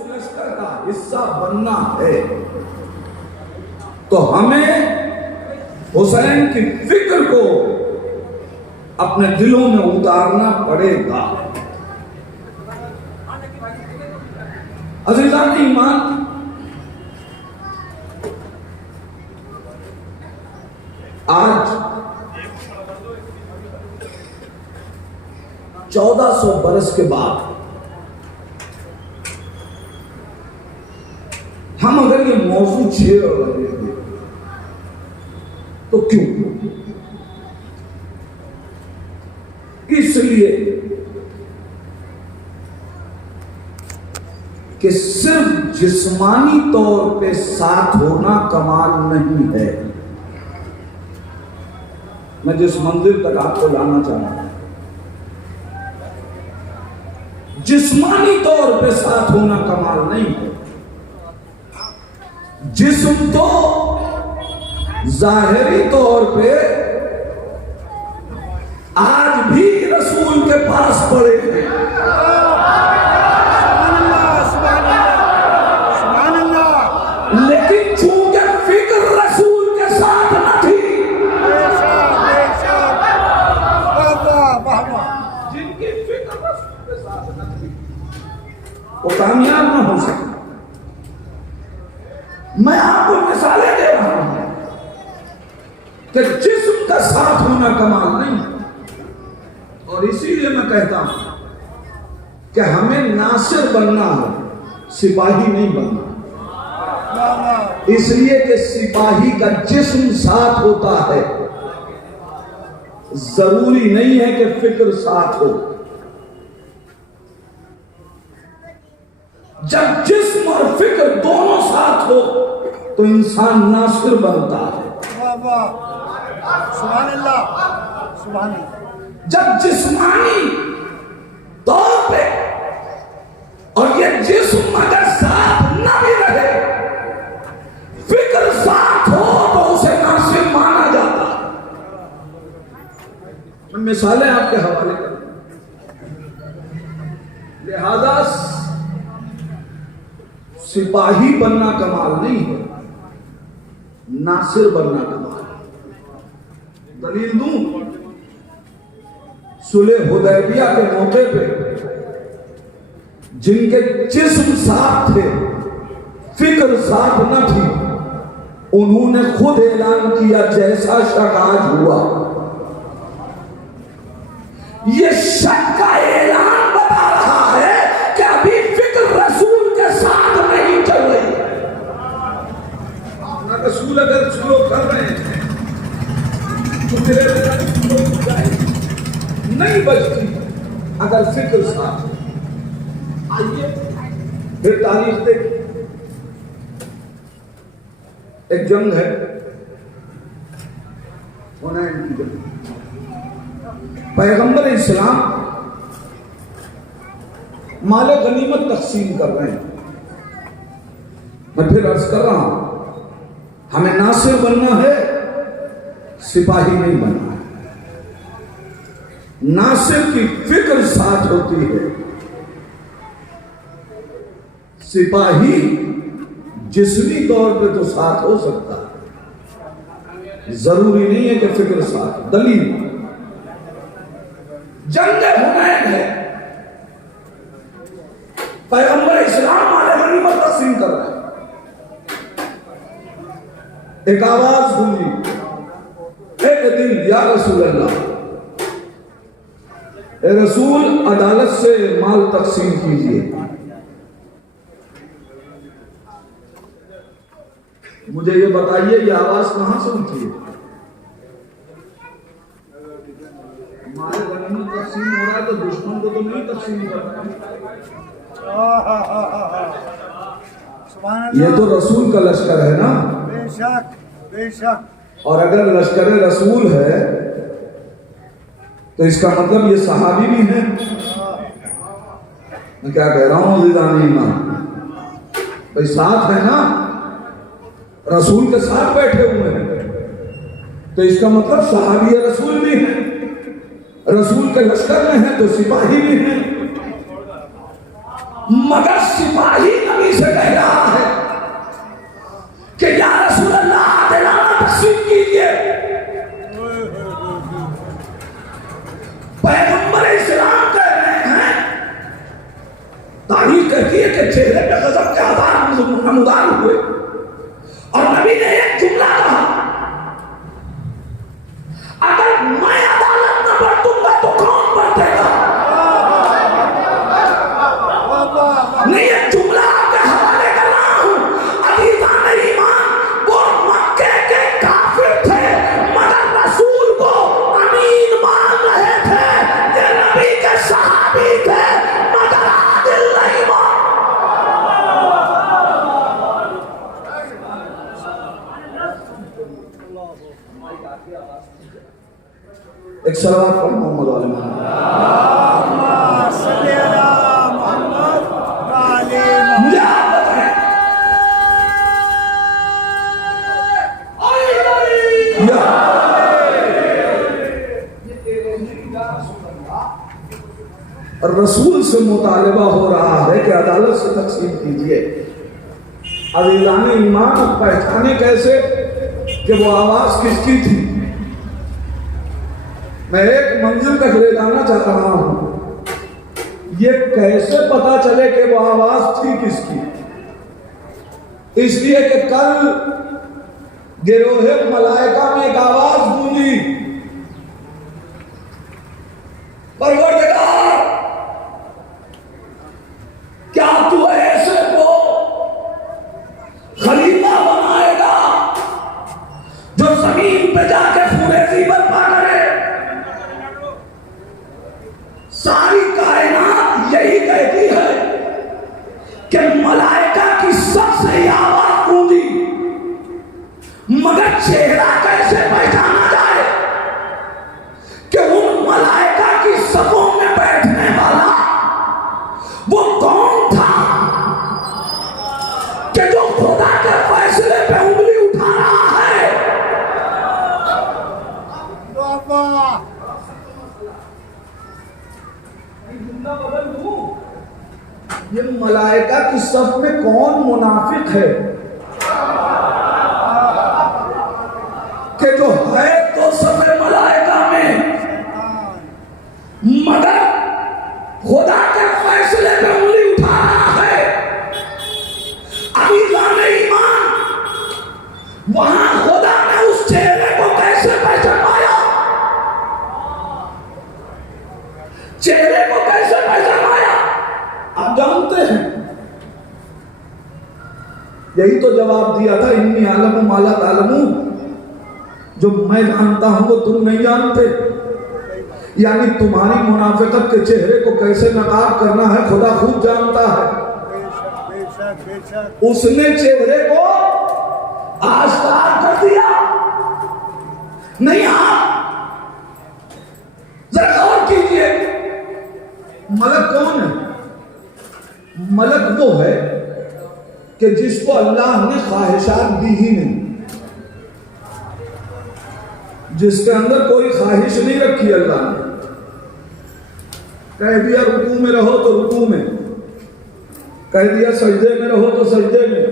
उस लश्कर का हिस्सा बनना है तो हमें हुसैन की फिक्र को अपने दिलों में उतारना पड़ेगा। अज़ीज़ान ईमान, आज 1400 बरस के बाद हम अगर ये मौजूद छेड़ रहे हैं तो क्यों? इसलिए कि सिर्फ जिस्मानी तौर पे साथ होना कमाल नहीं है। मैं जिस मंदिर तक आपको लाना चाह रहा हूं, जिस्मानी तौर पे साथ होना कमाल नहीं है। जिस्म तो जाहिरी तौर पे आज भी रसूल के पास पड़े हैं, लेकिन चूंकि फिक्र रसूल के साथ न थी, जिनकी फिक्र रसूल के साथ न थी वो कामयाब ना हो सके। मैं आपको मिसालें दे रहा हूं कि जिस्म का साथ होना कमाल नहीं, और इसीलिए मैं कहता हूं कि हमें नासिर बनना है, सिपाही नहीं बनना। इसलिए कि सिपाही का जिस्म साथ होता है, जरूरी नहीं है कि फिक्र साथ हो। जब जिस्म और फिक्र दोनों साथ हो तो इंसान नासिर बनता है। सुभान अल्लाह, सुभान अल्लाह। जब जिस्मानी तौर पे और ये जिस्म अगर साथ न भी रहे, फिक्र साथ हो तो उसे नासिर माना जाता है। मैं मिसालें आपके हवाले कर, लिहाजा सिपाही बनना कमाल नहीं है, नासिर बनना कमाल है। दलील दूं, सुलह हुदैबिया के मौके पे जिनके जिस्म साथ थे, फिक्र साथ न थी, उन्होंने खुद ऐलान किया जैसा शक आज हुआ, ये शक का ऐलान बता रहा है कि अभी फिक्र रसूल के साथ नहीं चल रही है। रसूल अगर सुलो कर रहे हैं तो मेरे नहीं बचती अगर फिक्र साथ। आइए फिर तारीख देखिए, एक जंग है, हुनैन की जंग। पैगंबर इस्लाम माले गनीमत तकसीम कर रहे हैं। मैं फिर अर्ज कर रहा हूं, हमें नासिर बनना है, सिपाही नहीं बनना है। नासिर की फिक्र साथ होती है, सिपाही जिस्मी तौर पे तो साथ हो सकता है, जरूरी नहीं है कि फिक्र साथ। दलील जंग हुनैन है, पैगंबर इस्लाम माले गनीमत तकसीम कर रहे हैं। एक आवाज सुनी, एक दिन या रसूल अल्लाह, ए रसूल अदालत से माल तकसीम कीजिए। मुझे ये बताइए, ये आवाज कहां से उठी है? माल गनीमत तकसीम हो रहा है तो दुश्मन को तो नहीं तकसीम करना। ये तो रसूल का लश्कर है ना? बेशक, बेशक। और अगर लश्कर रसूल है तो इसका मतलब ये सहाबी भी हैं। मैं क्या कह रहा हूं अज़ीज़ान ईमान, भाई साथ है ना, रसूल के साथ बैठे हुए हैं तो इसका मतलब सहाबी रसूल भी हैं, रसूल के लश्कर में है तो सिपाही भी हैं। मगर सिपाही नबी से कह रहा है कि या रसूल अल्लाह दिलाना तस्लीम कीजिए। पैगंबर इस्लाम कह रहे हैं, तारीफ कहती है कि चेहरे पे गजब के आधार नमूदार हुए और नबी ने एक जुमला कहा, अगर मैं अदालत न बरतूंगा तो कौन बरतेगा? नहीं, ये जुमला आपके हवाले कर रहा हूं। अजीज़ान ईमान, वो मक्के के काफिर थे मगर रसूल को अमीन मान रहे थे। ये नबी के सहाबी थे मगर आदिल नहीं मान। एक सलावत पढ़ मोहम्मद वाले मुझे आप बताएं, रसूल से मुतालबा हो रहा है कि अदालत से तकसीम कीजिए। अज़ीज़ान ईमान पहचाने कैसे कि वो आवाज किसकी थी? मैं एक मंजिल तक ले जाना चाह रहा हूं, ये कैसे पता चले कि वो आवाज थी किसकी? इसलिए कि कल गिरोहे मलाइका में एक आवाज गूंजी, परवरदिगार क्या तू ऐसे को खलीफा बनाएगा जो जमीन पे जाके फुरेजी बर्पा करे? सारी कायनात यही कहती है कि मलाइका की सबसे आवाज गूंजी, मगर चेहरा कैसे पहचाना जाए कि उन मलाइका की सफों में बैठने वाला वो कौन था कि जो खुदा के फैसले पे उंगली उठा रहा है? ये मलाइका की सफ में कौन मुनाफिक है कि जो है तो सफे मलाइका में मगर खुदा के फैसले पे उंगली उठा रहा है? अज़ीज़ान ईमान, वहां खुदा ने उस चेहरे को कैसे पहचाना? चेहरे को कैसे पहचाना? आप जानते हैं, यही तो जवाब दिया था, इन्नी आलम माला तालमू, जो मैं जानता हूं वो तुम नहीं जानते। यानी तुम्हारी मुनाफिकत के चेहरे को कैसे नकाब करना है खुदा खुद जानता है। उसने चेहरे को आश्कार कर दिया। नहीं, आप जरा गौर कीजिए, मलक कौन है? मलक वो है कि जिसको अल्लाह ने ख्वाहिशात दी ही नहीं, जिसके अंदर कोई ख्वाहिश नहीं रखी अल्लाह ने। कह दिया रुकू में रहो तो रुकू में, कह दिया सजदे में रहो तो सजदे में।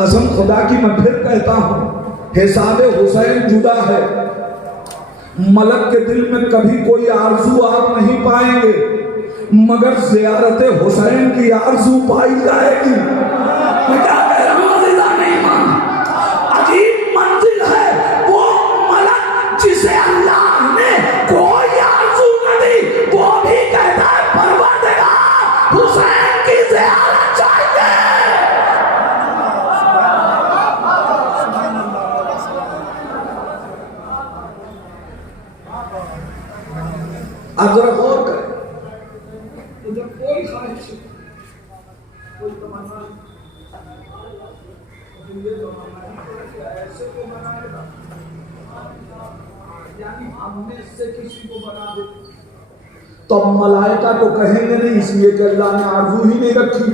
कसम खुदा की मैं फिर कहता हूं, हिसाब हुसैन जुदा है। मलक के दिल में कभी कोई आरजू आप नहीं पाएंगे मगर ज़ियारत हुसैन की आरजू पाई जाएगी। मैं क्या कह रहा हूं अज़ीज़ान ईमान, अजीब मंजिल है वो मलक जिसे अल्लाह ने कोई आरजू न दी, वो भी कहता है परवरदिगार हुसैन की ज़ियारत चाहिए। आप जरा गौर करें, तो जब कोई ख्वाहिश, कोई तमन्ना, ऐसे को बनाएगा, यानी हमने से किसी को बना दे, तो मलाइका को कहेंगे नहीं, इसलिए कि अल्लाह ने आरज़ू ही नहीं रखी।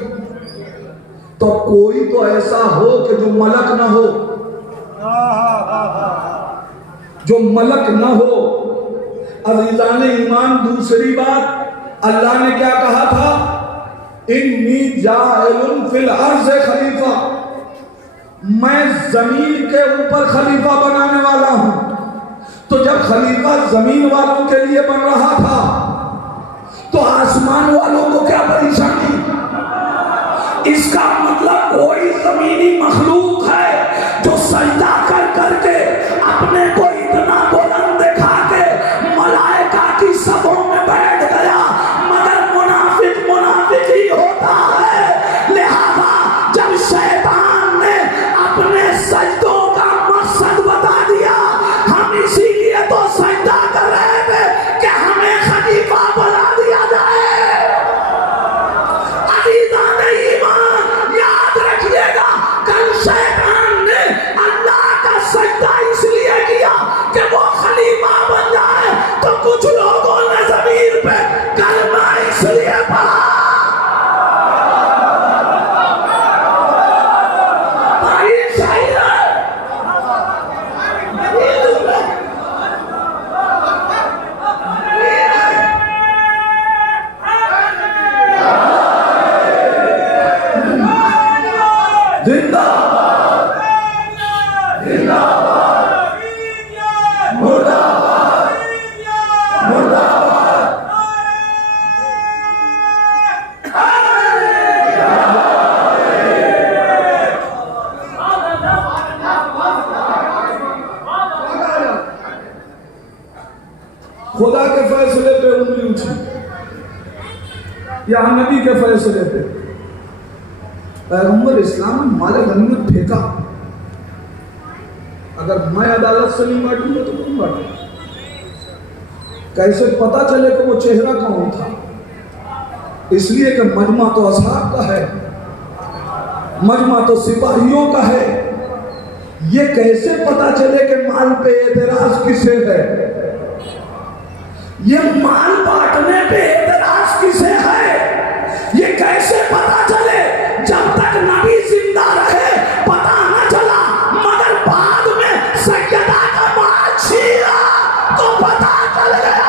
तो कोई तो ऐसा हो कि जो मलक ना हो, जो मलक ना हो। अज़ीज़ान ईमान, दूसरी बात, अल्लाह ने क्या कहा था इन्नी जाइलुन फिल अर्ज़ खलीफा, मैं जमीन के ऊपर खलीफा बनाने वाला हूं। तो जब खलीफा जमीन वालों के लिए बन रहा था तो आसमान वालों को क्या परेशानी? इसका मतलब कोई जमीनी मखलूक है जो सजदा कर करके अपने को इतना बुलंद दिखा के मलाइका की सभों में बैठ गया, मगर मुनाफिक मुनाफिक ही होता है। लिहाजा जब शैतान ने अपने सजदों का मकसद बता दिया, हम इसीलिए तो सजदा कर रहे थे कि हमें खलीफा बना दिया जाए। अज़ीज़ान ईमान, याद रखिएगा, कल शैतान ने अल्लाह का सजदा इसलिए किया कि वो खलीफा बन जाए, तो कुछ लोगों ने ज़मीन पे कलमा इसलिए पढ़ा। खुदा के फैसले पे उंगली उठी या नबी के फैसले पे? पैगंबर इस्लाम ने माले गनीमत फेंका। अगर मैं अदालत से नहीं बांटूंगा तो कौन बांटे? कैसे पता चले कि वो चेहरा कौन था? इसलिए कि मजमा तो असहाब का है, मजमा तो सिपाहियों का है। ये कैसे पता चले कि माल पे एतराज किसे है? ये माल बांटने पे एतराज किसे है? ये कैसे पता चले? जब तक नबी जिंदा रहे पता न चला, मगर बाद में सैयदा का माल छीना तो पता चल गया।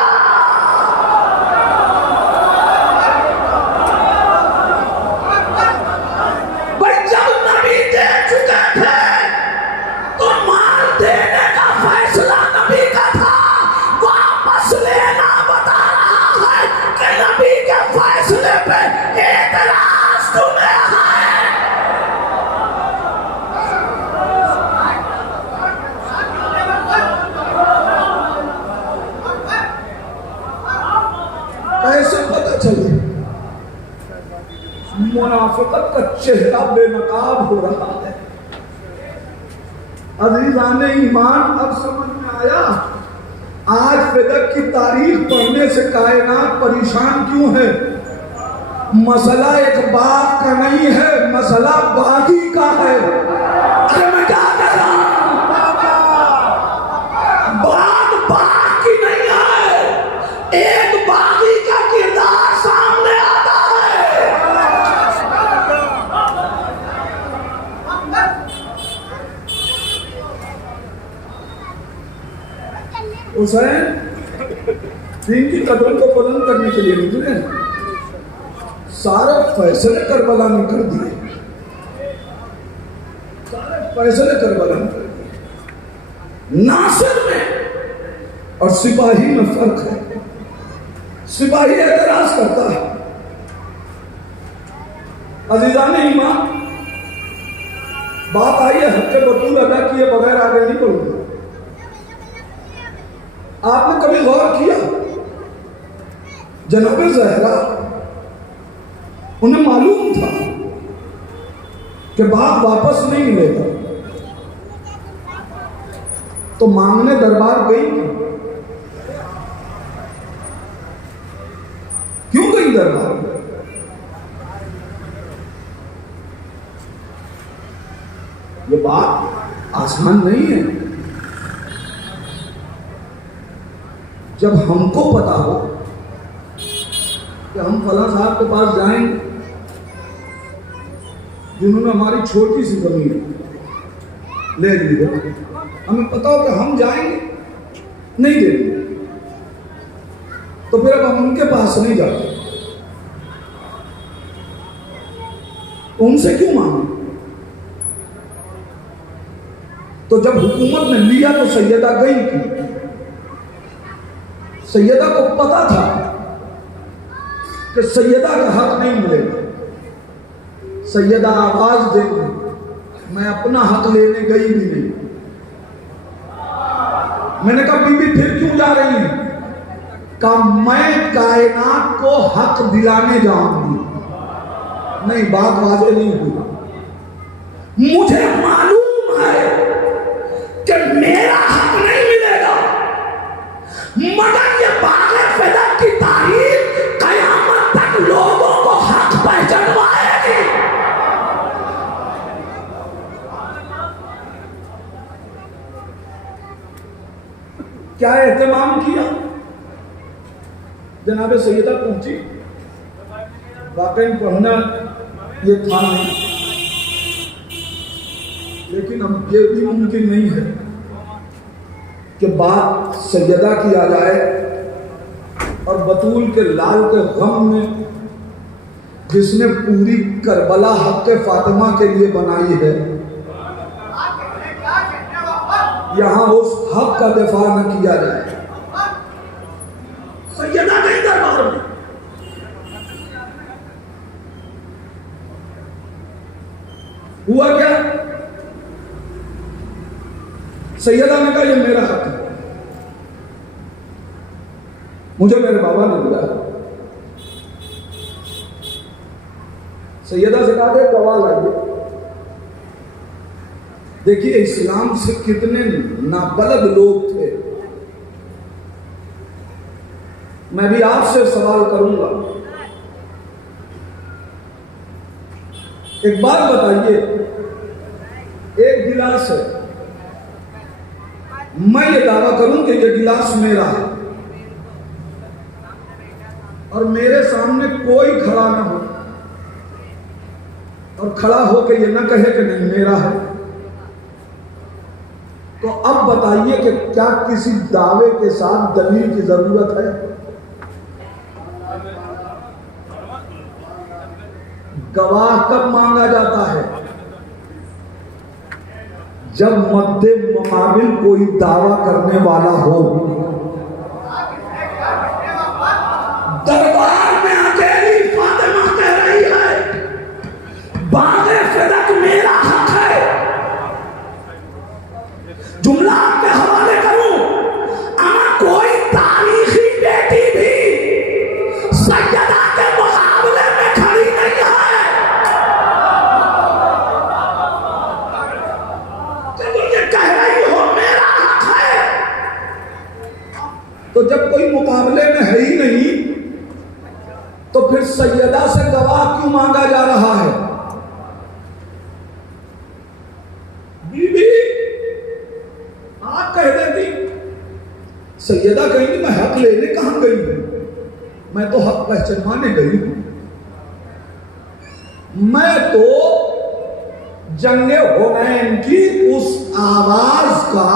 भाई जब नबी दे चुके थे तो माल देने का फैसला नबी का था, वापस लेना बता रहा है कि नबी के फैसले पे एतराज तुम्हें है। कैसे पता चले? मुनाफिकत का चेहरा बेनकाब हो रहा है। अज़ीज़ान ईमान, अब समझ में आया आज फिदक की तारीख पढ़ने से कायनात परेशान क्यों है। मसला एक बाग का नहीं है, मसला बागी का है। अरे मैं क्या कह रहा हूं? बाग बाग की नहीं है, एक बागी का किरदार सामने आता है। हुसैन दीन की कदरों को बुलंद करने के लिए निकले, सारे फैसले करबला ने कर दिए, सारे फैसले करबला ने कर दिए। नासिर में और सिपाही में फर्क है। सिपाही एतराज करता है। अज़ीज़ान ईमान, बात आई है हक़ बतूल अदा किए बगैर आगे नहीं बढ़ूंगा। आपने कभी गौर किया, जनाब ज़हरा उन्हें मालूम था कि बाप वापस नहीं मिलेगा, तो मांगने दरबार गई। क्यों गई दरबार? ये बात आसान नहीं है। जब हमको पता हो कि हम फला साहब के पास जाएंगे जिन्होंने हमारी छोटी सी जमीन ले ली है, हमें पता हो कि हम जाएंगे नहीं देंगे, तो फिर अब हम उनके पास नहीं जाते। तो उनसे क्यों मांगे? तो जब हुकूमत ने लिया तो सैयदा गई थी। सैयदा को पता था कि सैयदा का हक नहीं मिलेगा। सैयदा आवाज देंगे, मैं अपना हक लेने गई भी नहीं। मैंने कहा बीबी फिर क्यों जा रही है? कहा मैं कायनात को हक दिलाने जाऊंगी। नहीं, बात वाजे नहीं हुई। मुझे मालूम है कि मेरा हक नहीं मिलेगा, मगर ये बाग़े फ़िदा की तारीख क़यामत तक लोगों को हक पहचानवाएगी। क्या एहतमाम किया? जनाब सैयदा पहुंची, वाकई पढ़ना ये था नहीं, लेकिन अब ये भी मुमकिन नहीं है कि बात सैयदा की आ जाए और बतूल के लाल के गम में, जिसने पूरी करबला हक फातिमा के लिए बनाई है, यहां उस हक का दिफा न किया जाए। सैयदा नहीं दरबार में, हुआ क्या? सैयदा ने कहा ये मेरा हक है, मुझे मेरे बाबा ने बुलाया। सैयदा से कहा कि गवाह लाइए। देखिए इस्लाम से कितने नाबलद लोग थे। मैं भी आपसे सवाल करूंगा, एक बात बताइए, एक गिलास है, मैं ये दावा करूं कि ये गिलास मेरा है और मेरे सामने कोई खड़ा ना हो और खड़ा हो के ये ना कहे कि नहीं मेरा है, तो अब बताइए कि क्या किसी दावे के साथ दलील की जरूरत है? गवाह कब मांगा जाता है? जब मद्दे मुकाबिल कोई दावा करने वाला हो। दरबार में अकेली फातिमा कह रही है बाग़े फ़िदा मेरा हक है। जुमला आपके हवाले करूं, कोई तारीखी बेटी भी सैयदा के मुकाबले में खड़ी नहीं है। कह रही हो मेरा हक है, तो जब कोई मुकाबले में है ही नहीं तो फिर सैयदा से गवाह क्यों मांगा जा रहा है? बीबी आप कह देती, सैयदा कहेंगी मैं हक लेने कहां गई हूं, मैं तो हक पहचानवाने गई हूं। मैं तो जंगे हुनैन की उस आवाज का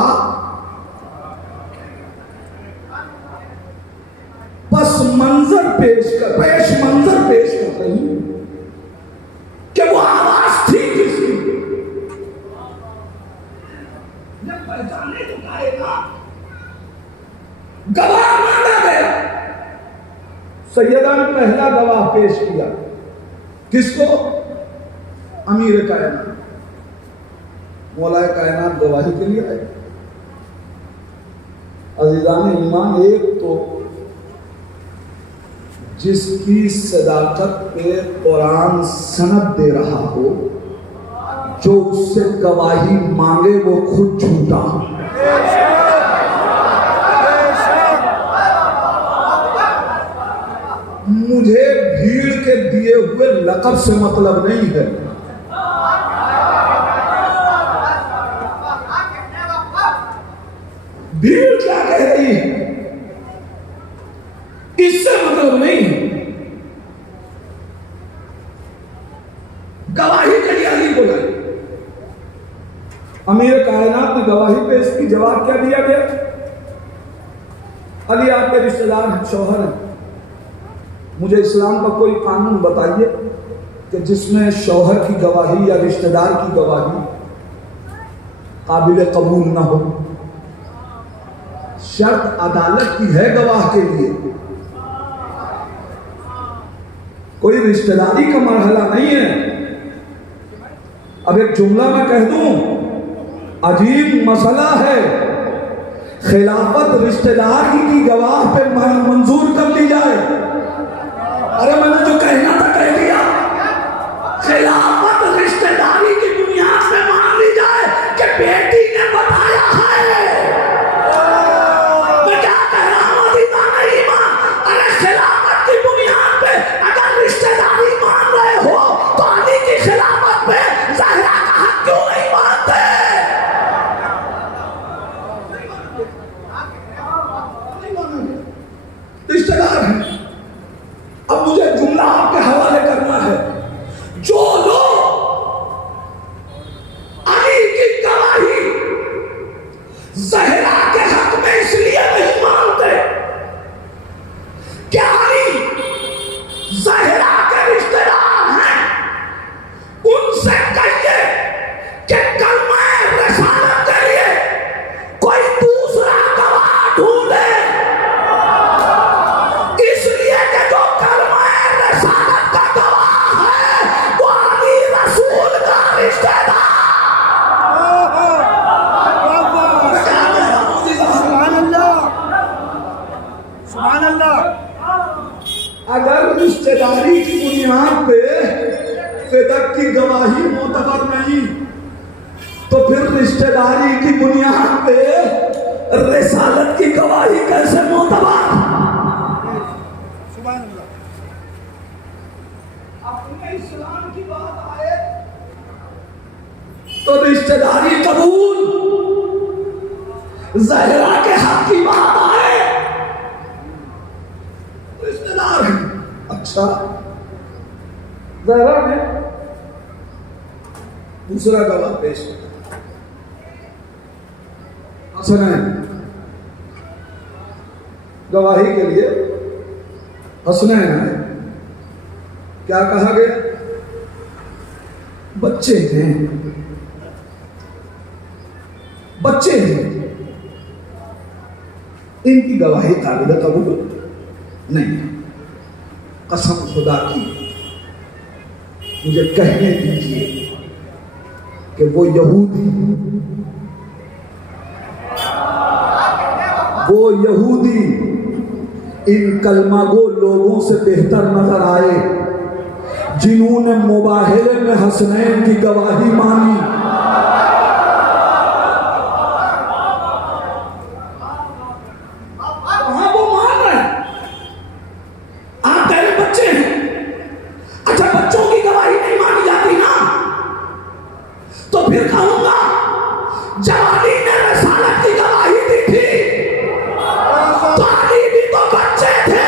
मंजर पेश कर रही हूं कि वो आवाज थी किसकी। जब पहचाने तो गाएगा, गवाह मांगा गया। सैयदा ने पहला गवाह पेश किया, किसको? अमीर कायनात, मौलाए कायनात गवाही के लिए आए। अज़ीज़ान ईमान, एक तो जिसकी सदाकत पे कुरान सनद दे रहा हो, जो उससे गवाही मांगे वो खुद झूठा। मुझे भीड़ के दिए हुए लक़ब से मतलब नहीं है। भीड़ क्या कह रही है इससे मतलब नहीं है। गवाही के लिए अली बुलाई, अमीर कायनात ने गवाही पेश की। जवाब क्या दिया गया? अली आपके रिश्तेदार हैं, शौहर हैं, मुझे इस्लाम का कोई कानून बताइए कि जिसमें शौहर की गवाही या रिश्तेदार की गवाही काबिल कबूल ना हो। शर्त अदालत की है गवाह के लिए, कोई रिश्तेदारी का मरहला नहीं है। अब एक जुमला मैं कह दूं, अजीब मसला है, खिलाफत रिश्तेदार की गवाह पे मंजूर कर ली जाए। अरे मैंने जो कहना था कह दिया। खिलाफत रिश्तेदारी की बुनियाद पे मान ली जाए कि बेटी ने बताया है। मैं क्या कह रहा हूं अजीजा नहीं मान। अरे खिलाफत की बुनियाद पे अगर रिश्तेदारी मान रहे हो तो अली की खिलाफत पे ज़हरा का हक क्यों नहीं मानते? रिश्तेदार है। अब मुझे जुमला आपके हवाले करना है। जो लोग अली की गवाही ज़हरा के हक में इसलिए नहीं मानते कि अली ज़हरा के रिश्तेदार हैं, उनसे कहिए कि कलमा रिसालत के लिए कोई दूसरा गवाह ढूंढे। इसलिए कि जो कलमा रिसालत का गवाह है वो अली रसूल का रिश्तेदार। सुभान अल्लाह, सुभान अल्लाह। अगर रिश्तेदारी की बुनियाद पे फिदक की गवाही मोतबर नहीं तो फिर रिश्तेदारी की बुनियाद पे रिसालत की गवाही कैसे मोतबर? सुभान अल्लाह। अपने इस्लाम की बात आए तो रिश्तेदारी कबूल, ज़हरा के हक की बात आए रिश्तेदार हैं। अच्छा, ज़हरा ने दूसरा गवाह पेश किया, हसनैन। गवाही के लिए हसनैन है। क्या कहा गया? बच्चे हैं, बच्चे हैं, इनकी गवाही काबिल कबूल नहीं। कसम खुदा की मुझे कहने दीजिए कि वो यहूदी इन कलमागो लोगों से बेहतर नजर आए जिन्होंने मुबाहले में हसनैन की गवाही मानी। कहां वो मान रहे हैं? आप पहले बच्चे हैं। अच्छा, बच्चों की गवाही नहीं मानी जाती ना, तो फिर कहूंगा जब अली ने रसालत की गवाही दी थी तो अली भी तो बच्चे थे।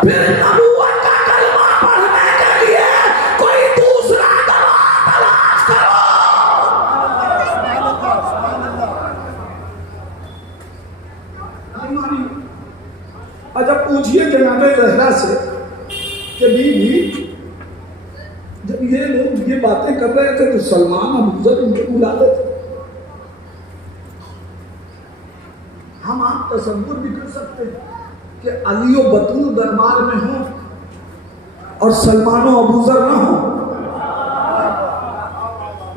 फिर नबूवत का कलमा पढ़ने के लिए कोई दूसरा गवाह तलाश करो। सुभान अल्लाह, सुभान अल्लाह। नहीं मानी। अच्छा, पूछिए जनाबे ज़हरा से कि बीवी जब ये लोग ये बातें कर रहे थे तो सलमान अबूज़र उनको बुलाते थे। हम आप तसव्वुर भी कर सकते हैं कि अली और बतूल दरबार में हो और सलमान और अबूज़र ना हो,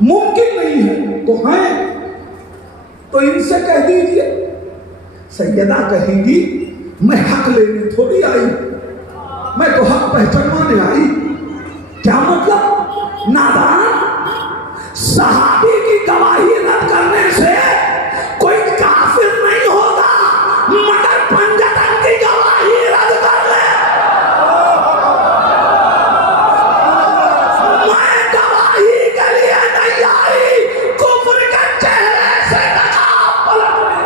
मुमकिन नहीं है। तो हैं, तो इनसे कह दीजिए। सैयदा कहेंगी मैं हक लेने थोड़ी आई, मैं तो हक पहचानवाने आई। क्या मतलब? नादान, सहाबी की गवाही रद्द करने से कोई काफिर नहीं होगा, मगर पंजतन की गवाही रद्द कर ले। मैं गवाही के लिए नहीं आई, कुफ्र के चेहरे से नकाब पलटने।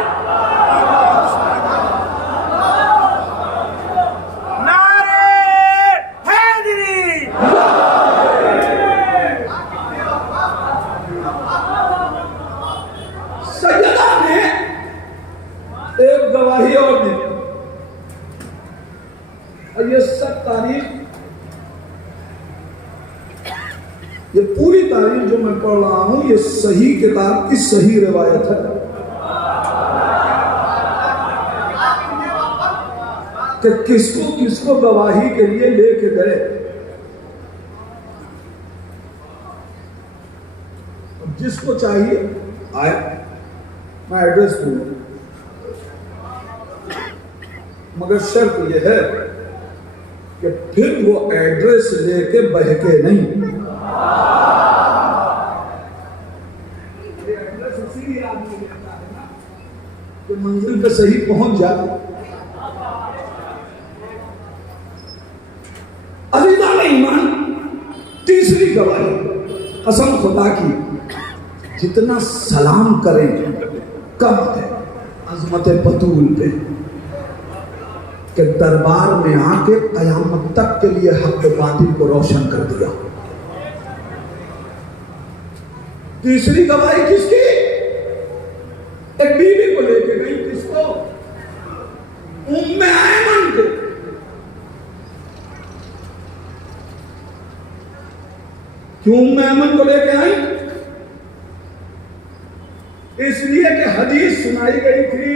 सैयदा ने एक गवाही और दी, और ये सब तारीख ये पूरी तारीख जो मैं पढ़ रहा हूं ये सही किताब की सही रिवायत है कि किसको किसको गवाही के लिए लेके गए। जिसको चाहिए आए, मैं एड्रेस दूंगा, मगर शर्त यह है कि फिर वो एड्रेस लेके बहके नहीं। एड्रेस इसीलिए आदमी लेता है ना कि मंजिल पे सही पहुंच जाए। अजीजा में ईमान, तीसरी गवाही, कसम खुदा की जितना सलाम करें कम है अजमत बतूल पे कि दरबार में आके कयामत तक के लिए हक बातिल को रोशन कर दिया। तीसरी गवाही किसकी? एक बीवी को लेके गई, किसको? उम्मे ऐमन को। क्यों उम्मे ऐमन को लेके आई? इसलिए कि हदीस सुनाई गई थी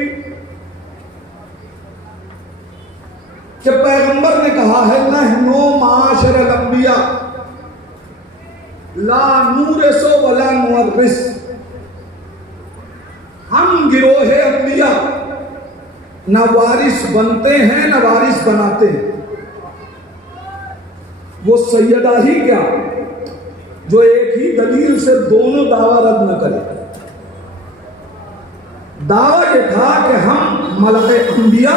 कि पैगंबर ने कहा है नहनो माशरल अंबिया ला नूरसो वला नुवर्रिस, हम गिरोहे अंबिया न वारिस बनते हैं न वारिस बनाते हैं। वो सैयदा ही क्या जो एक ही दलील से दोनों दावा रद्द न करे। दावा ये था कि हम मलके अंबिया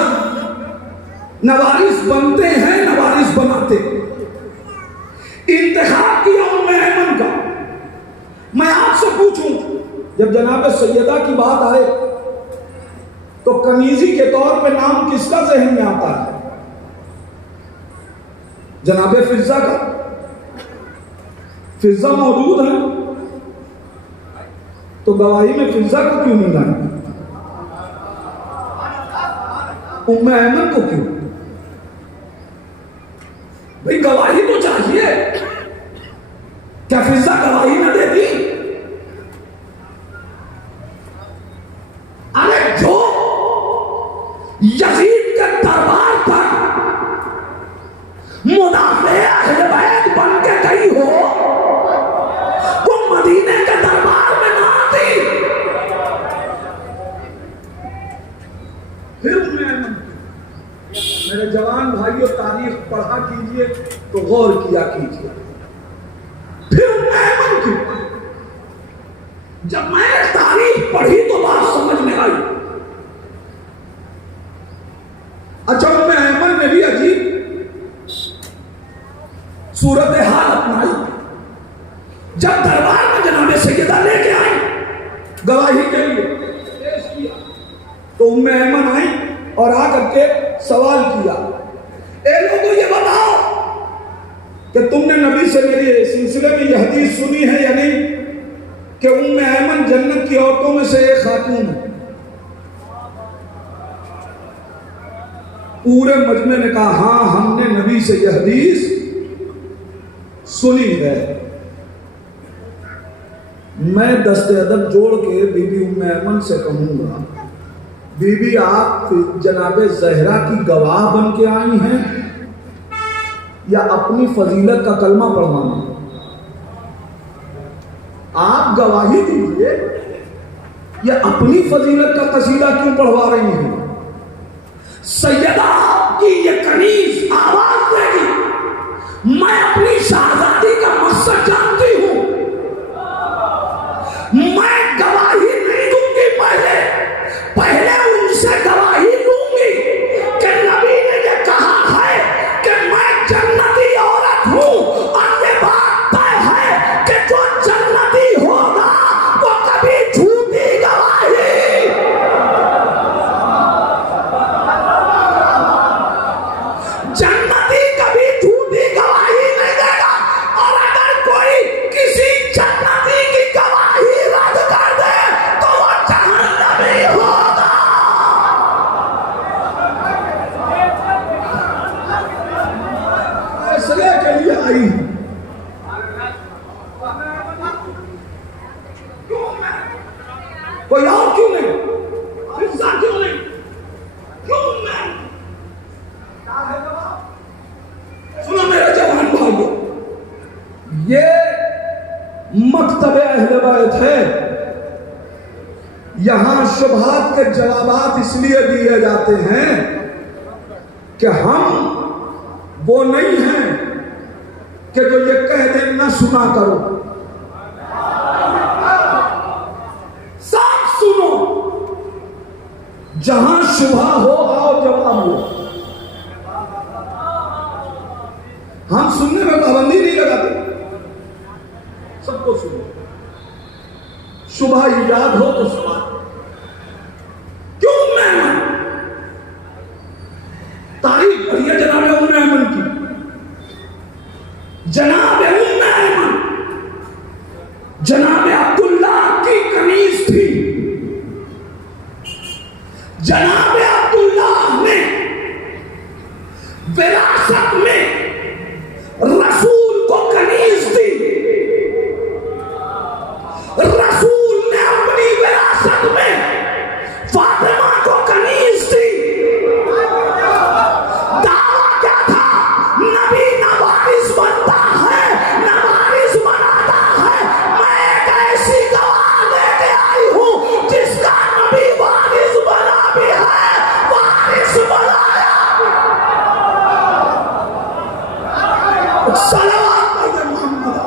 न वारिस बनते हैं न वारिस बनाते। इंतखाब किया उम्मे ऐमन का। मैं आपसे पूछूं, जब जनाब सैयदा की बात आए तो कनीजी के तौर पे नाम किसका ज़हन में आता है? जनाब फिजा का। फिजा मौजूद है तो गवाही में फिजा को क्यों नहीं लाए? उम्मे ऐमन को क्यों? भाई गवाही तो चाहिए, क्या फिजा गवाही न देती? अरे जो यजीद के दरबार पर मुदाफ़े अहले बैत बन के गई हो, वो मदीने के दरबार में ना आती। फिर मेरे जवान भाइयों तारीख पढ़ा कीजिए तो गौर किया कीजिए। फिर ऐमन की जब मैंने तारीख पढ़ी तो बात समझ में आई। अच्छा, उम्मे ऐमन ने भी अजीब सूरत हाल अपनाई। जब दरबार में जनाब सैयदा लेके आई गवाही के लिए पेश किया तो उम्मे ऐमन आई और आकर के सवाल किया, ए लोगों ये बताओ कि तुमने नबी से मेरे सिलसिले में यह हदीस सुनी है या नहीं कि उम्मे ऐमन जन्नत की औरतों में से एक खातून है? पूरे मजमे ने कहा हाँ, हमने नबी से यह हदीस सुनी है। मैं दस्ते अदब जोड़ के बीबी उम्मे ऐमन से कहूंगा, बीबी आप जनाबे ज़हरा की गवाह बन के आई हैं या अपनी फजीलत का कलमा पढ़वाना? आप गवाही दीजिए या अपनी फजीलत का कसीदा क्यों पढ़वा रही हैं? सैयदा की ये कनीज आवाज देगी, मैं अपनी शाहजादी का मकसद जानती हूं, मैं गवाही नहीं दूंगी, पहले उनसे गवाही लूंगी कि नबी ने ये कहा है कि मैं जन्नती औरत हूं, और ये बात तय है कि जो जन्नती होगा वो कभी झूठी गवाही, जन्नती कभी झूठी गवाही नहीं दे। यहां शुबहात के जवाबात इसलिए दिए जाते हैं कि हम वो नहीं हैं कि जो ये कह दें ना सुना करो, साफ सुनो। जहां शुबहा हो आओ जवाब हो। हम सुनने में पाबंदी नहीं लगाते, सबको सुनो। शुबहा ईजाद हो तो सवाल क्यों मैं तारीफ पढ़िए जनाब उम्मे ऐमन की। जनाब उम्मे ऐमन जनाब अब्दुल्लाह की कनीज थी। जनाब अब्दुल्लाह ने विरासत में रसूल को कनीज दी। रसूल ने अपनी विरासत में फातिमा को कनीज दी। दावा क्या था? नबी न वारिस बनता है न वारिस बनाता है। मैं एक ऐसी गवाह लेके आई हूं जिसका नबी वारिस बना भी है, वारिस बनाया। सलावत पढ़े मोहम्मद।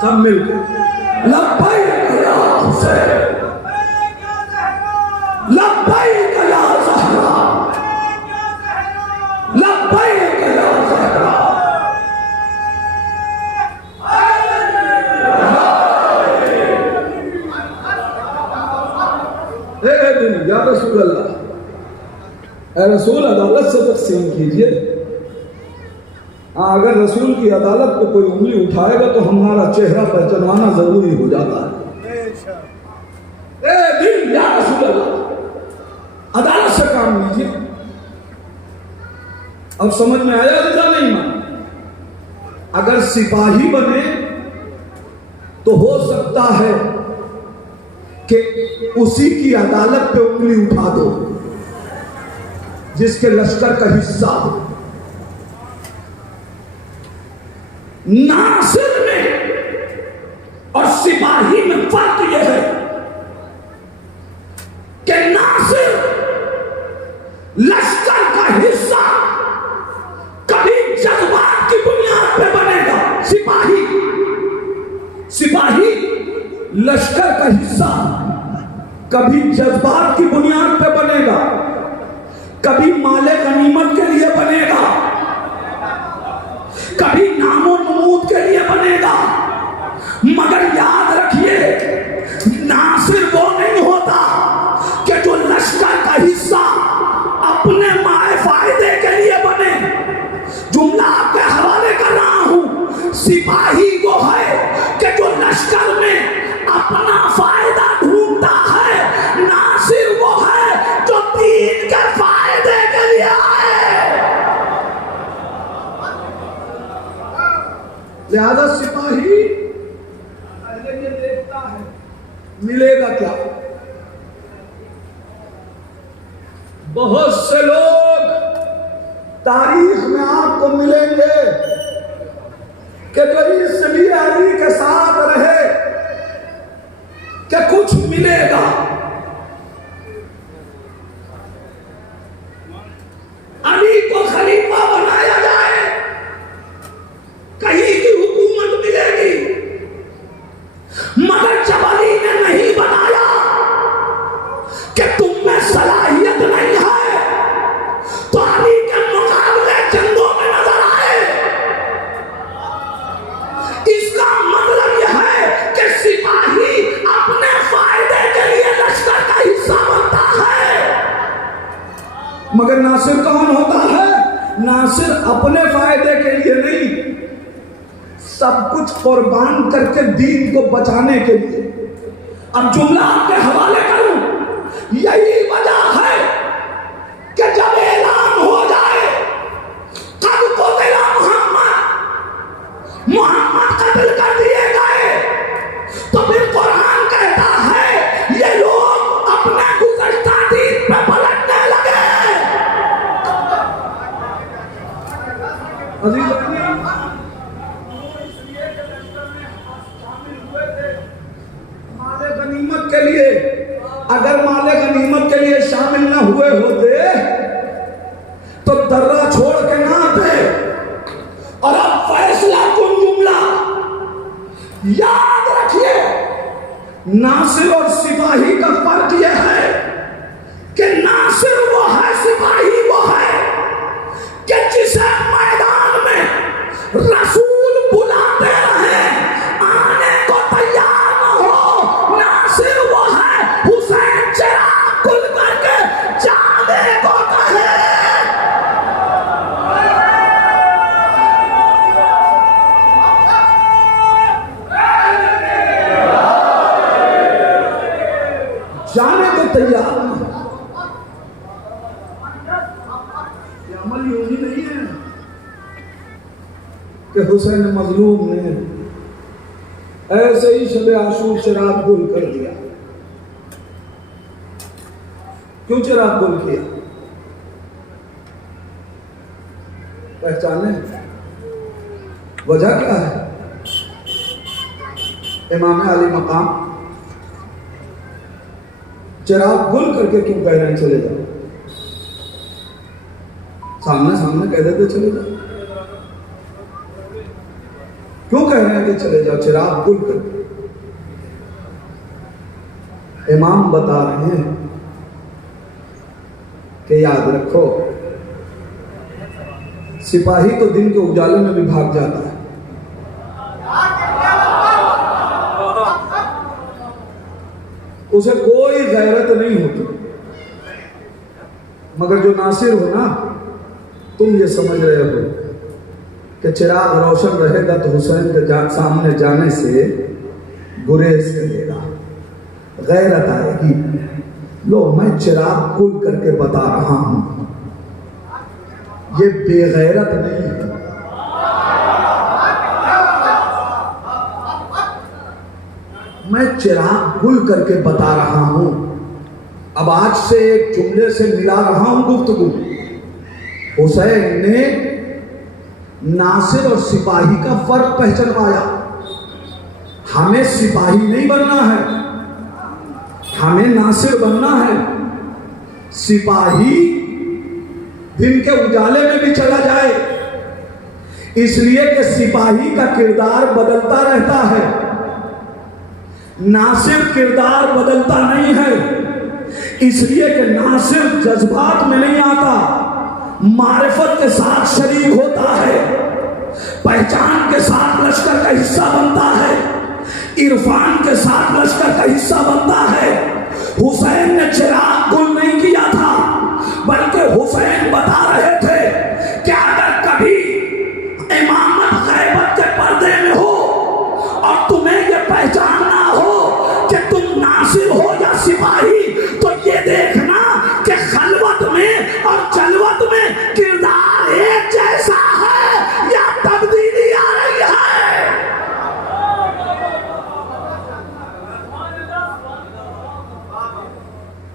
सब मिलकर लब्बैक या हुसैन, लब्बैक या ज़हरा, लब्बैक या ज़हरा। दिन या रसूल अल्लाह, ए रसूल अदालत से तक़सीम कीजिए। अगर रसूल की अदालत पे कोई उंगली उठाएगा तो हमारा चेहरा पहचानवाना जरूरी हो जाता है। ए दिन या रसूल अल्लाह, अदालत से काम लीजिए। अब समझ में आया या नहीं माना? अगर सिपाही बने तो हो सकता है कि उसी की अदालत पे उंगली उठा दो जिसके लश्कर का हिस्सा हो। नासिर में और सिपाही में फर्क यह है कि नासिर लश्कर का हिस्सा कभी जज्बात की बुनियाद पे बनेगा। सिपाही लश्कर का हिस्सा कभी जज्बात की बुनियाद पे बनेगा, कभी माले गनीमत के लिए बनेगा, कभी नामो नमूद के लिए बनेगा। मगर याद रखिए, नासिर वो नहीं होता कि जो लश्कर का हिस्सा अपने माए फायदे के लिए बने। जुमला आपके हवाले कर रहा हूं। सिपाही वो है कि जो लश्कर में अपना फायदा ढूंढता है। नासिर वो है जो दीन के फायदे के लिए आए। लिहाजा सिपाही पहले ये देखता है मिलेगा क्या। बहुत से लोग तारीख में आपको मिलेंगे कि जो इसलिए अली के साथ रहे कि कुछ मिलेगा। अली को खलीफा बनाया जाए, कहीं की हुकूमत मिलेगी। मगर जब अली ने नहीं बनाया कि तुम में सलाहियत नहीं है, तो अली के मुकाबले जंगों में नजर आए। इसका मतलब यह है कि सिपाही अपने फायदे के लिए लश्कर का हिस्सा बनता है। मगर नासिर कौन होता है? नासिर अपने फायदे के लिए नहीं, सब कुछ कुर्बान करके दीन को बचाने के लिए। अब जुमला आपके हवाले करूं, यही वजह है कि जब ऐलान हो जाए कद क़ुतिला मुहम्मद कत्ल कर दिए गए, तो फिर कुरान कहता है ये लोग अपने गुज़श्ता दीन पे पलटने लगे। माले गनीमत के लिए, अगर माले गनीमत के लिए शामिल न हुए होते तो दर्रा छोड़ के ना आते। और अब फैसला कुन जुमला याद रखिए, नासिर और सिपाही का फर्क यह है कि नासिर वो है, सिपाही वो है कि जिसे मैदान में रसूल बुलाते रहे आने को तैयार न हो। नासिर वो है हुसैन चिराग खुल करके जाने को कहे। जाने को तैयार अमल यूं नहीं है कि हुसैन मजलूम ने ऐसे ही शब आशूर चिराग गुल कर दिया। क्यों चिराग गुल किया? पहचाने वजह क्या है? इमाम अली मकाम चिराग गुल करके क्यों कह रहे हैं चले जाओ? सामने सामने कह देते चले जाओ। क्यों कह रहे हैं कि चले जाओ चिराग गुल करके? इमाम बता रहे हैं कि याद रखो, सिपाही तो दिन के उजाले में भी भाग जाता है, उसे कोई गैरत नहीं होती। मगर जो नासिर हो ना, तुम ये समझ रहे हो कि चिराग रोशन रहेगा तो हुसैन के सामने जाने से गुरेज करेगा, गैरत आएगी। लो, मैं चिराग खुल करके बता रहा हूं, ये बेगैरत नहीं है। मैं चिराग खुल करके बता रहा हूं। अब आज से एक जुमले से मिला रहा हूं गुफ्तगू। हुसैन ने नासिर और सिपाही का फर्क पहचानवाया। हमें सिपाही नहीं बनना है, हमें नासिर बनना है। सिपाही दिन के उजाले में भी चला जाए, इसलिए कि सिपाही का किरदार बदलता रहता है, नासिर किरदार बदलता नहीं है। इसलिए कि नासिर जज्बात में नहीं आता, मारिफत के साथ शरीक होता है, पहचान के साथ लश्कर का हिस्सा बनता है, इरफान के साथ लश्कर का हिस्सा बनता है। हुसैन ने चिराग गुल नहीं किया था, बल्कि हुसैन बता रहे थे कि अगर कभी इमामत गैबत के पर्दे में हो और तुम्हें यह पहचानना हो कि तुम नासिर हो या सिपाही, तो ये देखना कि खलवत में और जलवत में किरदार एक जैसा है या तब्दीली आ रही है।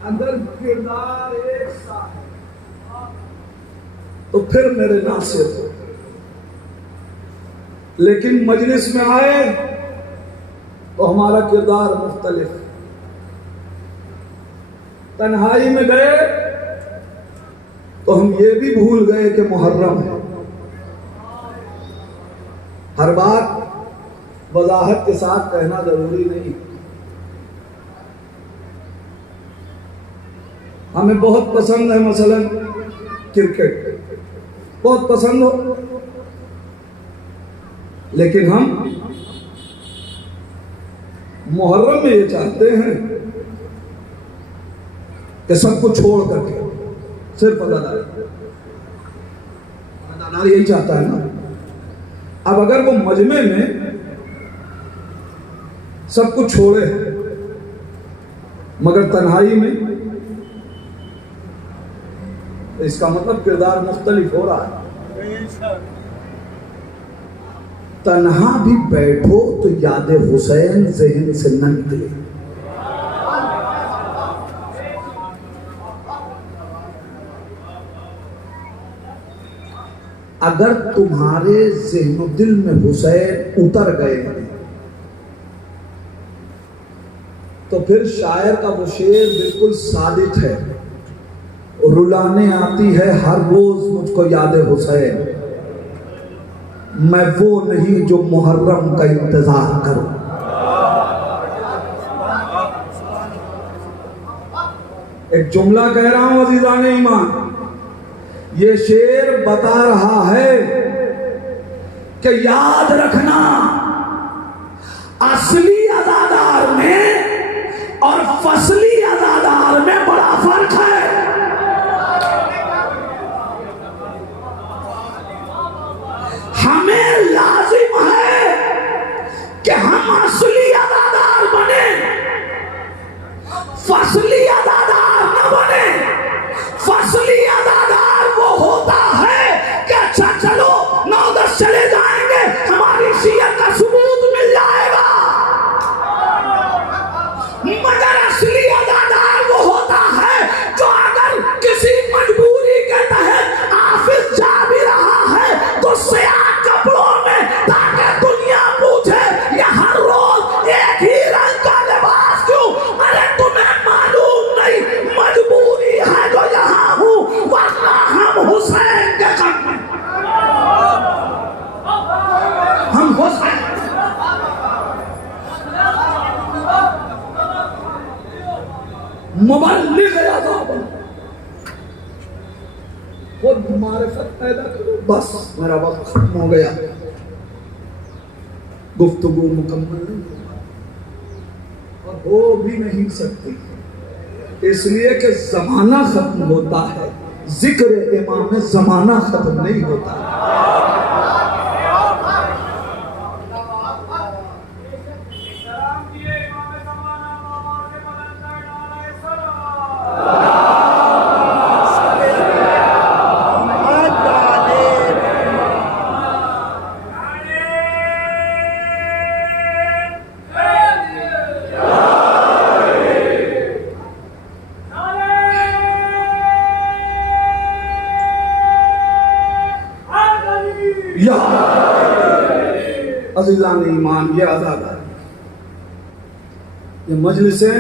अगर किरदार एक सा है तो फिर मेरे नासिर। लेकिन मजलिस में आए तो हमारा किरदार मुख्तलिफ। तन्हाई में गए तो हम ये भी भूल गए कि मुहर्रम है। हर बात वजाहत के साथ कहना जरूरी नहीं। हमें बहुत पसंद है मसलन क्रिकेट, बहुत पसंद हो, लेकिन हम मुहर्रम में ये चाहते हैं कि सब कुछ छोड़ करके सिर्फ अदादारी, अदादारी यही चाहता है ना। अब अगर वो मजमे में सब कुछ छोड़े मगर तन्हाई में, तो इसका मतलब किरदार मुख्तलिफ हो रहा है। तन्हा भी बैठो तो याद हुसैन ज़हन से न निकले। अगर तुम्हारे ज़हन दिल में हुसैन उतर गए तो फिर शायर का वो शेर बिल्कुल सादित है। रुलाने आती है हर रोज मुझको याद हुसैन, मैं वो नहीं जो मुहर्रम का इंतजार करूं। एक जुमला कह रहा हूं अजीजान ईमान, ये शेर बता रहा है कि याद रखना असली अदादार में और फसली अदादार में बड़ा फर्क है। हमें लाजिम है कि हम असली अदादार बने, फसली अदादार न बने। फसली अदादार वो होता है कि अच्छा चलो 9-10 चले जाएंगे, हमारी शीयत का सबूत मिल जाएगा। मगर असली अदादार वो होता है जो अगर किसी मजबूरी के तहत ऑफिस जा भी रहा है तो सियाह कपड़ों में, ताकि दुनिया पूछे ये हर रोज एक ही रंग का लिबास क्यों। अरे तुम्हें मालूम नहीं मजबूरी है जो यहाँ हूँ, वरना हम हुसैन के कम में, हम हुसैन। मुबल्लिग अज़ाब वो मारिफत पैदा करो, बस मेरा वक्त खत्म हो गया, गुफ्तगू मुकम्मल नहीं और हो भी नहीं सकती, इसलिए कि जमाना खत्म होता है, जिक्र इमाम में जमाना खत्म नहीं होता। अज़ीज़ान ईमान, ये आज़ादारी, ये मजलिसें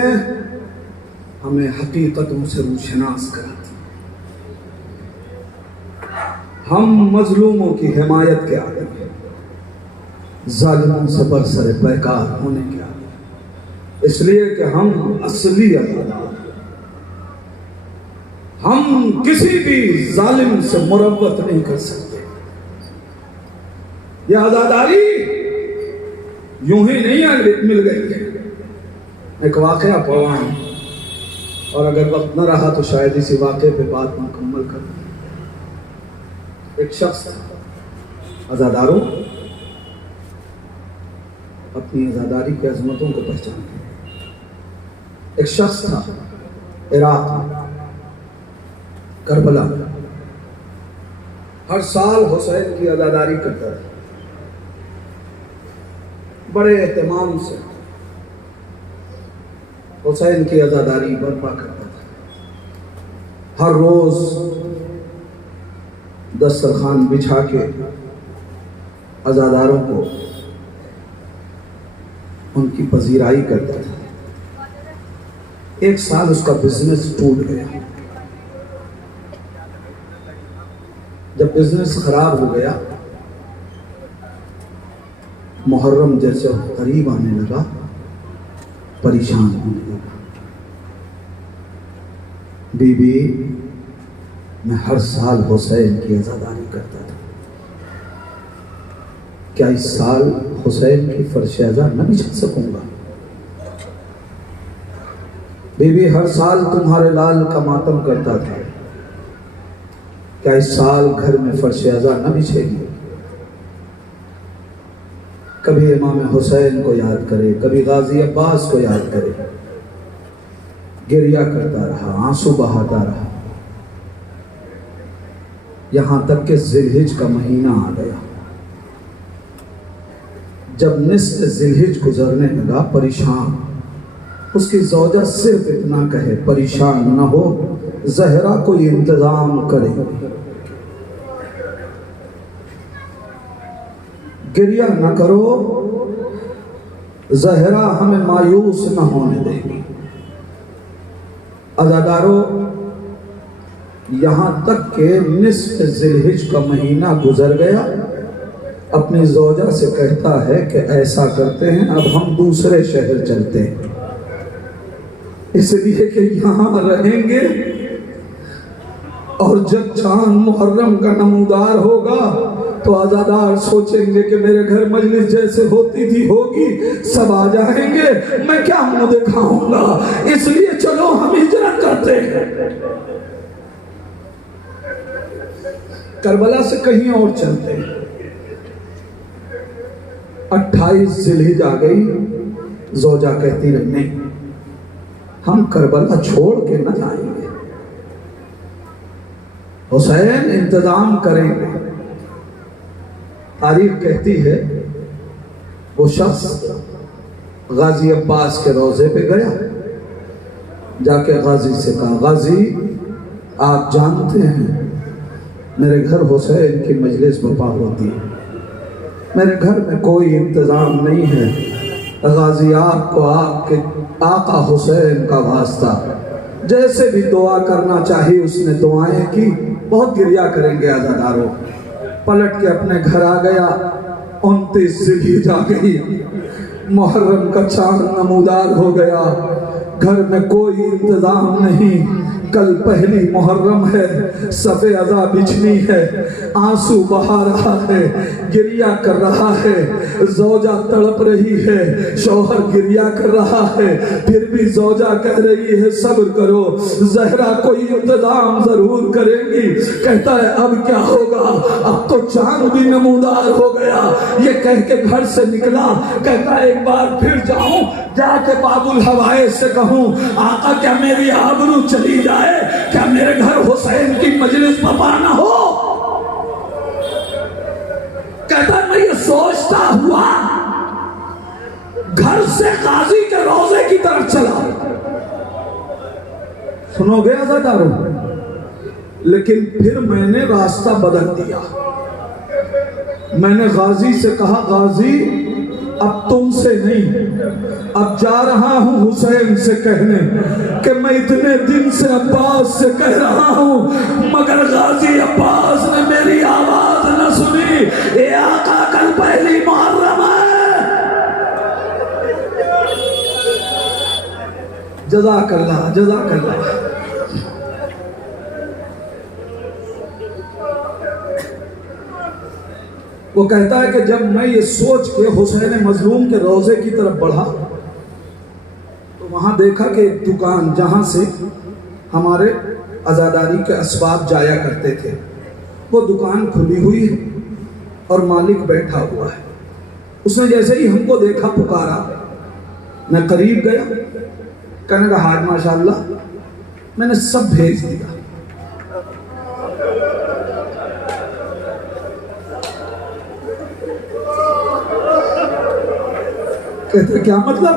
हमें हकीकतों से रूशनास कराती। हम मजलूमों की हिमायत के आगे, जालिमों से बरसरे पैकार होने के आगे, इसलिए कि हम असली आज़ादार, हम किसी भी जालिम से मुरव्वत नहीं कर सकते। ये आज़ादारी यूं ही नहीं मिल गई है। एक वाकया पढ़ा है और अगर वक्त न रहा तो शायद इसी वाकये पे बात मुकम्मल कर। एक शख्स आज़ादारों अपनी आज़ादारी की अजमतों को पहचानते। एक शख्स था इराक में, करबला, हर साल हुसैन की आज़ादारी करता था, बड़े एहतमाम से हुसैन की आज़ादारी बर्पा करता था। हर रोज दस्तरखान बिछा के आज़ादारों को उनकी पजीराई करता था। एक साल उसका बिजनेस टूट गया। जब बिजनेस खराब हो गया, मुहर्रम जैसे करीब आने लगा, परेशान होने लगा। बीबी, मैं हर साल हुसैन की आज़ादारी करता था, क्या इस साल हुसैन की फर्श अज़ा न बिछा सकूंगा? बीबी, हर साल तुम्हारे लाल का मातम करता था, क्या इस साल घर में फर्श अज़ा न बिछेगी? कभी इमाम हुसैन को याद करे, कभी गाजी अब्बास को याद करे, गिरिया करता रहा, आंसू बहाता रहा, यहां तक कि जिलहिज का महीना आ गया। जब निस्फ जिलहिज गुजरने लगा, परेशान, उसकी ज़ौजा सिर्फ इतना कहे, परेशान न हो, ज़हरा कोई इंतजाम करे। गिरिया न करो, जहरा हमें मायूस न होने देगी। अज़ादारों, यहाँ तक के निस्फ ज़िलहिज का महीना गुजर गया। अपनी ज़ौजा से कहता है कि ऐसा करते हैं, अब हम दूसरे शहर चलते हैं, इसलिए कि यहाँ रहेंगे और जब चांद मुहर्रम का नमूदार होगा तो आज़ादार सोचेंगे कि मेरे घर मजलिस जैसे होती थी होगी, सब आ जाएंगे, मैं क्या मुंह दिखाऊंगा, इसलिए चलो हम हिजरत करते हैं, करबला से कहीं और चलते हैं। 28 ज़िलहिज आ गई। ज़ौजा कहती रही नहीं, हम करबला छोड़ के न जाएंगे, हुसैन इंतजाम करेंगे। तारीख कहती है वो शख्स गाजी अब्बास के रोजे पे गया, जाके गाजी से कहा, गाजी आप जानते हैं मेरे घर हुसैन की मजलिस बपा होती है, मेरे घर में कोई इंतज़ाम नहीं है, गाजी आपको आपके आका हुसैन का वास्ता, जैसे भी दुआ करना चाहिए उसने दुआएं की। बहुत गिरिया करेंगे आज़ादारों। पलट के अपने घर आ गया। 29 ज़िलहिज आ गई, मुहर्रम का चांद नमूदार हो गया, घर में कोई इंतजाम नहीं। कल पहली मुहर्रम है, सफ़े अज़ा बिछनी है, आंसू बहा रहा है, गिरिया कर रहा है, ज़ौजा तड़प रही है, शौहर गिरिया कर रहा है, फिर भी ज़ौजा कह रही है सब्र करो, ज़हरा कोई इंतजाम जरूर करेंगी। कहता है अब क्या होगा, अब तो चांद भी नमूदार हो गया। ये कह के घर से निकला, कहता है एक बार फिर जाऊं, जाके बाबुल हवाए से कहूं, आका क्या मेरी आबरू चली जाए, क्या मेरे घर हुसैन की मजलिस बपा ना हो। कहता मैं ये सोचता हुआ घर से गाजी के रोजे की तरफ चला। सुनोगे आज़ादारों, लेकिन फिर मैंने रास्ता बदल दिया। मैंने गाजी से कहा, गाजी अब तुमसे नहीं, अब जा रहा हूं हुसैन से कहने कि मैं इतने दिन से अब्बास से कह रहा हूं, मगर गाजी अब्बास ने मेरी आवाज न सुनी। ए आका कल पहली मुहर्रम है। जज़ाकल्लाह जज़ाकल्लाह। वो कहता है कि जब मैं ये सोच के हुसैन मजलूम के रोजे की तरफ बढ़ा तो वहां देखा कि एक दुकान जहां से हमारे आज़ादारी के असबाब जाया करते थे, वो दुकान खुली हुई है और मालिक बैठा हुआ है। उसने जैसे ही हमको देखा पुकारा, मैं करीब गया, कहने लगा हाज माशाल्लाह, मैंने सब भेज दिया। कहते क्या मतलब,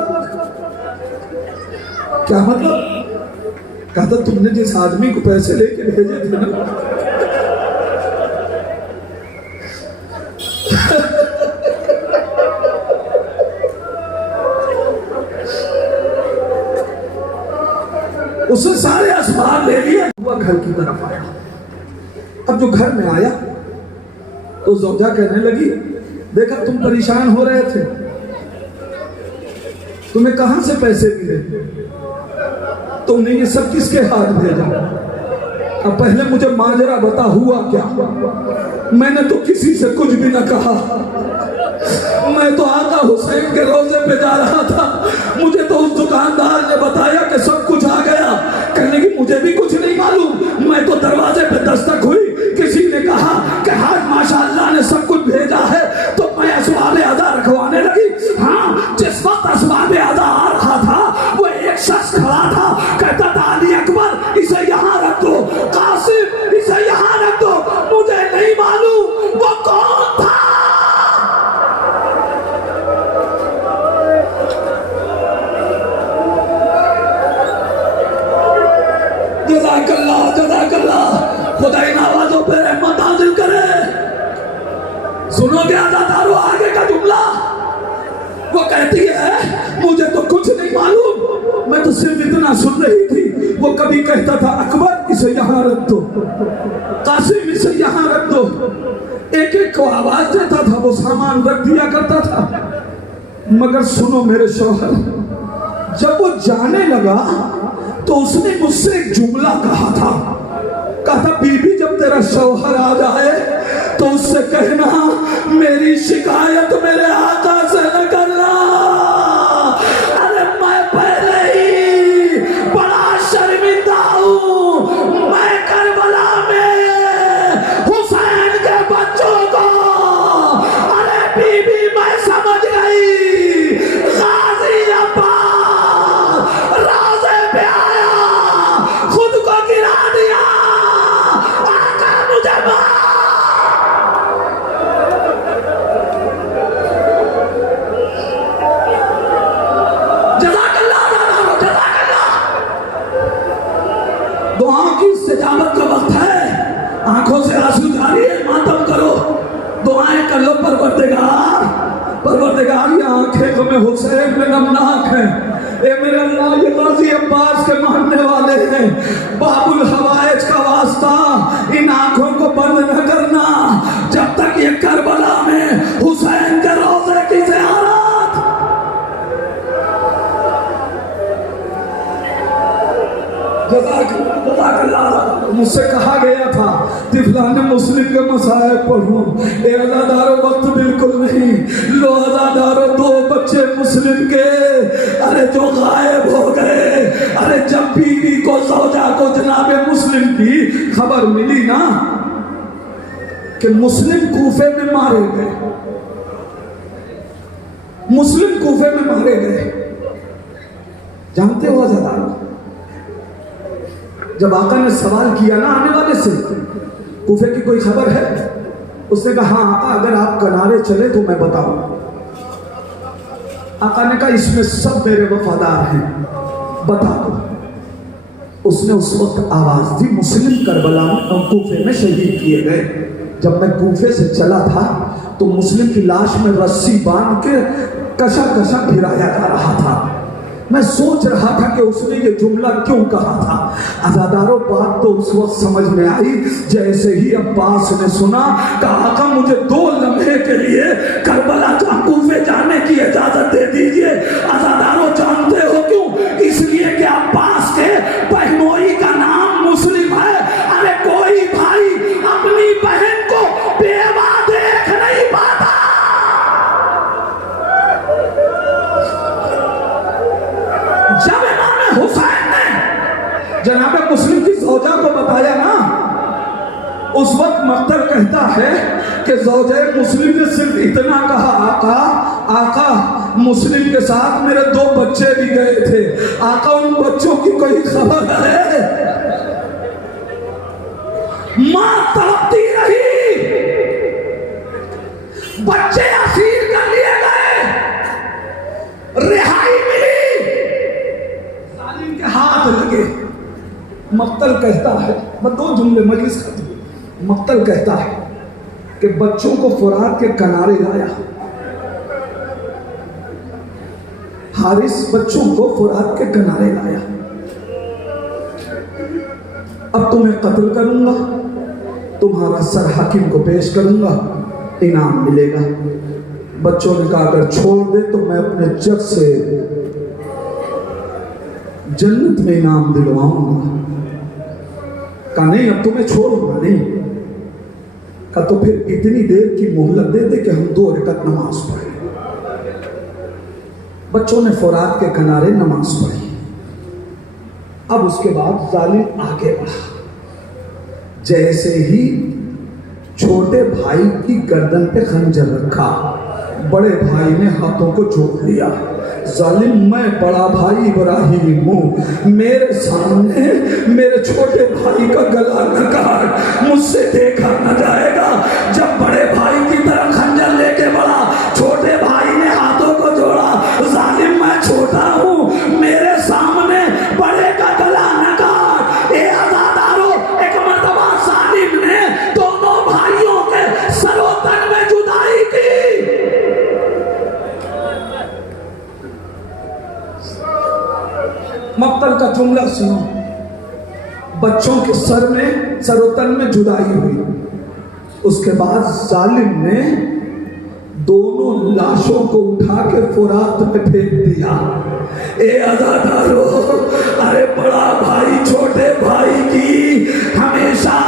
क्या मतलब? कहता तुमने जिस आदमी को पैसे लेके भेजे थे ना, उसने सारे असबाब ले लिए, हुआ घर की तरफ आया। अब जो घर में आया तो ज़ौजा कहने लगी, देखा तुम परेशान हो रहे थे, तुम्हें कहां से पैसे मिले, तुमने ये सब किसके हाथ भेजा? अब पहले मुझे माजरा बता, हुआ क्या? मैंने तो किसी से कुछ भी न कहा, मैं तो आका हुसैन के रोजे पे जा रहा था, मुझे तो उस दुकानदार ने बताया कि सब कुछ आ गया। कहने की मुझे भी कुछ नहीं मालूम, मैं तो दरवाजे पे दस्तक हुई, किसी ने कहा कि हाज माशाअल्लाह ने सब कुछ भेजा है, तो मैं असबाब अज़ा रखवाने लगी। हाँ, जिस वक्त असबाब अज़ा आ रहा था वो एक शख्स खड़ा था, कहता था अली अकबर इसे यहाँ रख दो, कासिम इसे यहाँ रख दो। मुझे नहीं मालूम वो कौन था। जज़ाकल्लाह जज़ाकल्लाह, खुदा इन आवाजों पर रहमत नाज़िल करे। सुनो सुनोगे आजादारों आगे का जुमला। वो कहती है मुझे तो कुछ नहीं मालूम, मैं तो सिर्फ इतना सुन रही थी। वो कभी कहता था अकबर इसे यहाँ रख दो, कासिम इसे यहाँ रख दो, एक एक को आवाज देता था, वो सामान रख दिया करता था। मगर सुनो मेरे शौहर, जब वो जाने लगा तो उसने मुझसे एक जुमला कहा था बीबी जब तेरा शौहर आ जाए तो उससे कहना मेरी शिकायत मेरे आका से न करना। अरे मैं पहले ही बड़ा शर्मिंदा हूं, मैं करबला में हुसैन के बच्चों को, अरे बीबी मैं समझ गई गाजी अब्बास राज़े पे आया, खुद को गिरा दिया, आका मुझे मार। दुआओं की इस्तिजाबत का वक्त है, आंखों से आंसू जारी है, मातम करो, दुआएं कर लो। परवरदिगार, परवरदिगार ये आंखें तुम्हें हुसैन में नमनाक है। ए मेरे अल्लाह, ये गाजी अब्बास के मानने वाले हैं, बाबुल हवाइज का वास्ता इन आंखों को बंद न करना जब तक ये करबला में हुसैन के रोज़े की ज़ियारत। मुझसे कहा गया था तिफलान मुस्लिम के मसाइब पढ़ूं, अज़ादारों वक्त बिल्कुल नहीं। लो अज़ादारों, 2 बच्चे मुस्लिम के अरे जो गायब हो गए। अरे जब बीवी को सौजा को जनाबे मुस्लिम की खबर मिली ना कि मुस्लिम कूफे में मारे गए, मुस्लिम कूफे में मारे गए, जानते हो अज़ादारों, जब आका ने सवाल किया ना आने वाले से कूफे की कोई खबर है, उसने कहा हाँ आका अगर आप किनारे चले तो मैं बताऊं। आका ने कहा इसमें सब मेरे वफादार हैं, बता दो। उसने उस वक्त आवाज दी मुस्लिम करबला में कूफे में शहीद किए गए। जब मैं कूफे से चला था तो मुस्लिम की लाश में रस्सी बांध के कशा कशा गिराया जा रहा था। मैं सोच रहा था कि उसने ये जुमला क्यों कहा था। अज़ादारों, बात तो उस वक्त समझ में आई जैसे ही अब्बास ने सुना, कहा आका मुझे 2 लम्हे के लिए करबला कूफे जाने की इजाजत दे दीजिए। अज़ादारों, जानते हो क्यों? इसलिए कि अब्बास के बहनोई का नाम मुस्लिम है। अरे कोई भाई अपनी बहन को बेवा देख नहीं पाता। जब इमाम हुसैन ने जनाबे मुस्लिम की ज़ौजा को बताया ना, उस वक्त मक्तल कहता है कि ज़ौजे मुस्लिम ने सिर्फ इतना कहा आका, आका मुस्लिम के साथ मेरे 2 बच्चे भी गए थे, आका उन बच्चों की कोई खबर है? मां तड़पती रही, बच्चे असीर कर लिए गए, रिहाई मिली, हाथ लगे। मक्तल कहता है, मैं 2 जुमले मजलिस कर दूं। मक्तल कहता है कि बच्चों को फुरात के किनारे लाया, हारिस बच्चों को फुरात के किनारे लाया। अब तुम्हें कत्ल करूंगा, तुम्हारा सर हाकिम को पेश करूंगा, इनाम मिलेगा। बच्चों ने कहा अगर छोड़ दे तो मैं अपने जग से जन्नत में इनाम दिलवाऊंगा। कहा नहीं अब तुम्हें छोड़ूंगा नहीं। कहा तो फिर इतनी देर की मोहलत दे दे कि हम 2 रकात नमाज पढ़े। बच्चों ने फुरात के किनारे नमाज पढ़ी। अब उसके बाद जालिम आगे बढ़ा। जैसे ही छोटे भाई की गर्दन पे खंजर रखा, बड़े भाई ने हाथों को जोड़ लिया। जालिम, मैं बड़ा भाई इब्राहिम हूँ, मेरे सामने मेरे छोटे भाई का गला न काट, मुझसे देखा न जाएगा। जब बड़े भाई की तरफ खंजर लेके बढ़ा, छोटे भाई ने हाथों को जोड़ा। जालिम, मैं छोटा हूँ, मेरे सामने बड़े का गला न काट। ए अज़ादारों, एक मर्तबा जालिम ने दोनों भाइयों के सरों तन में जुदाई की। जुमला सुनो। बच्चों के सरोतन में जुदाई हुई। उसके बाद जालिम ने दोनों लाशों को उठा के फुरात में फेंक दिया। ए अज़ादारो, अरे बड़ा भाई छोटे भाई की हमेशा